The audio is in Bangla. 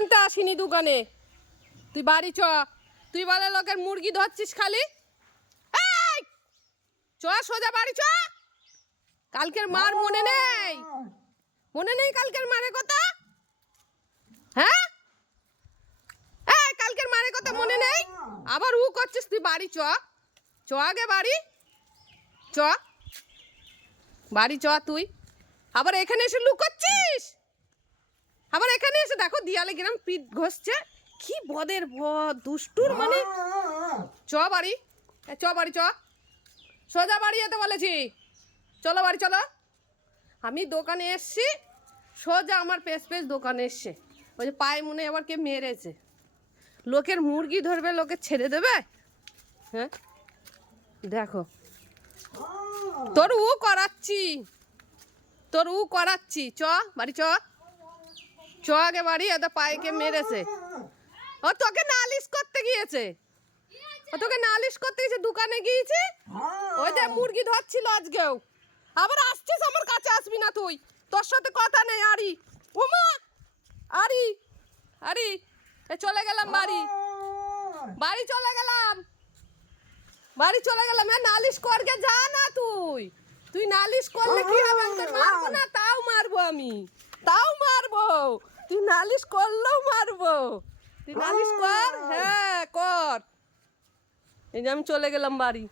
আনতে আসিনি দোকানে, তুই বাড়ি চ। তুই বলে লোকের মুরগি ধরছিস খালি। এই চ, সোজা বাড়ি চ। কালকের মার মনে নেই? মনে নেই কালকের মারের কথা? হ্যাঁ, এই কালকের মারের কথা মনে নেই? আবার উ করছিস? তুই বাড়ি চ, চ আগে বাড়ি চ, বাড়ি চ। তুই আবার এখানে এসে লুকোচ্ছিস? আবার এখানে এসে দেখো দিয়ালে গেলাম পিঠ ঘষছে। কি বদের বদ, দুষ্টুর মানে। চ বাড়ি, চ বাড়ি চ, সোজা বাড়ি যেতে বলেছি। চলো বাড়ি চলো। আমি দোকানে এসছি, সোজা আমার পেস পেস দোকানে এসছে। ওই যে পায়ে মনে আবার কে মেরেছে। লোকের মুরগি ধরবে, লোকে ছেড়ে দেবে? হ্যাঁ দেখো, তোর উ করাচ্ছি, তোর উ করাচ্ছি। চ বাড়ি চ, চ আগে বাড়ি। এত পায়ে কে মেরেছে? ও তোকে নালিশ করতে গিয়েছে, ও তোকে নালিশ করতে গিয়েছে, দোকানে গিয়েছে। ওই যে মুরগি ধরছিল আজকেও। আবার আসছিস আমার কাছে, আসবি না তুই, তোর সাথে কথা নেই। আরি ওমা, আরি আরি, চলে গেলাম বাড়ি, বাড়ি চলে গেলাম, বাড়ি চলে গেলাম। নালিশ করকে যা না তুই, তুই নালিশ করলে কি হবে? আমি তোর মারবো না? তাও মারবো, আমি তাও মারবো। তুই নালিশ করলেও মারবো। তুই নালিশ কর, হ্যাঁ কর। এই যে আমি চলে গেলাম বাড়ি।